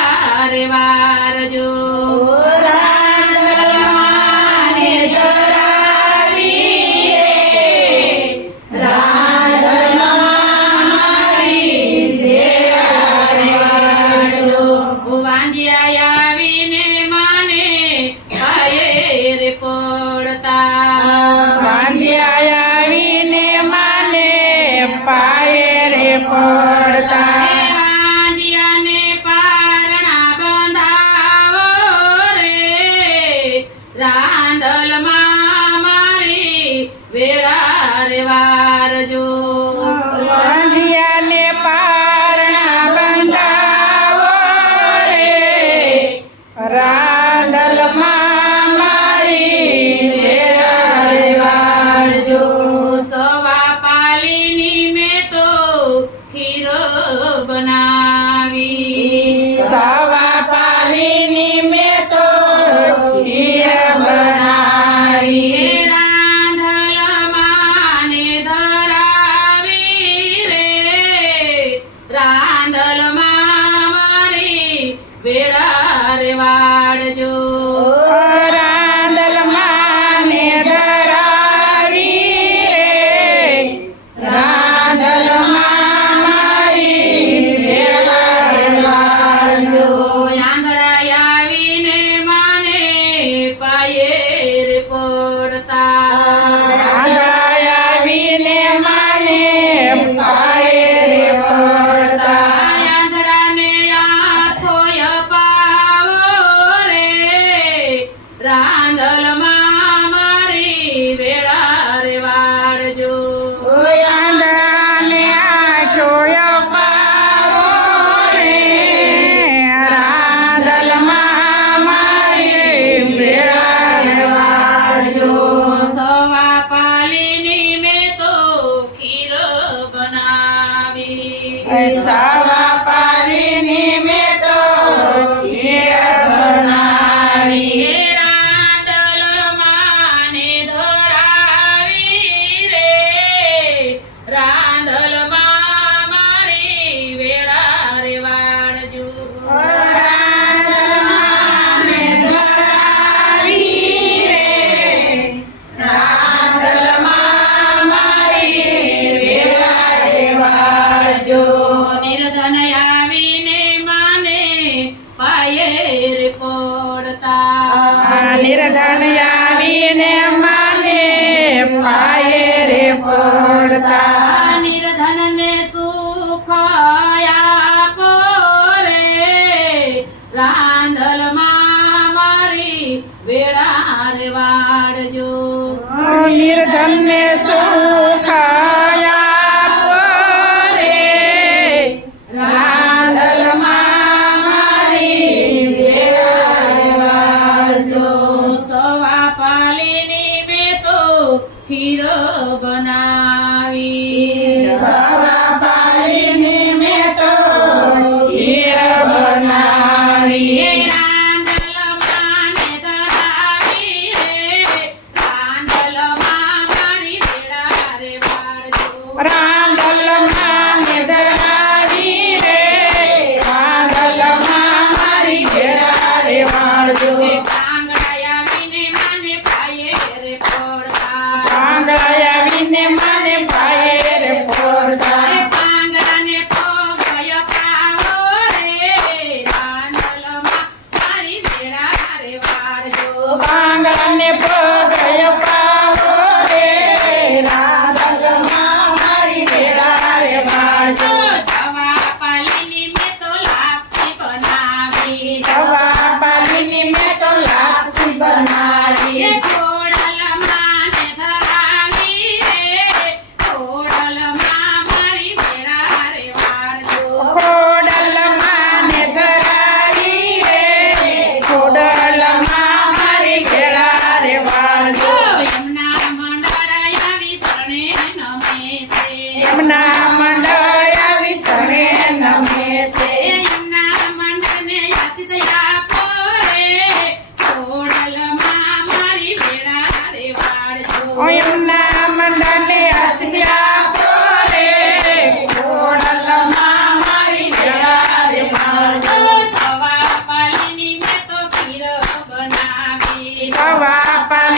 વેળા રે વારજો રાંદલમાં મારી વેળા રે વારજો વાંજિયાને પારણા બંધાવો રે રાંદલમાં મારી વેળા રે વારજો સવા પાલીની મેં તો ખીરો બનાવી સવા પાલીની મેં તો ખીર બનાવી રાંધલમાં ને ધરાવી રે રાંધલમાં મારી વેળા રે વાળજો રાંદલમાં ને ધરાવી રે રાંદલમાં મારી વેળા રે વાળજો આંધળા આવીને માને પાયે રે પડતા આવીને માને પાયે રે પડતા આંધળાને આથોય પાવો રે રાંધલમાં મારી વેળા રે વાળજો આંધળાને આંચોય પાવો રે રાંદલમાં મારી વેળા રે વાળજો સવા પાલીની મેં તો ખીર બનાવી સવા પાલીની મેં તો ખીર બનાવી રાંદલમાં ને ધરાવી રે રાંદલમાં મારી વેળા રે વાળજો રાંદલમાં ને ધરાવી રે રાંદલમાં મારી વેળા રે વાળજો નિર્ધન આવીને માને પાયે રે પડતા નિર્ધન આવીને માને પાયે રે પડતા નિર્ધનને સુખ આપો રે રાંદલમાં મારી વેળા રે વાળજો નિર્ધનને સુખ આપો રે રાંદલમાં મારી વેળા રે વાળજો સવા પાલીની મેં તો ખીર બનાવી સવા પાલીની મેં તો ખીર બનાવી રાંદલમાં ને ધરાવી રે રાંદલમાં મારી વેળા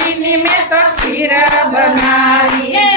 પાલીની મેં તો ખીર બનાવી હે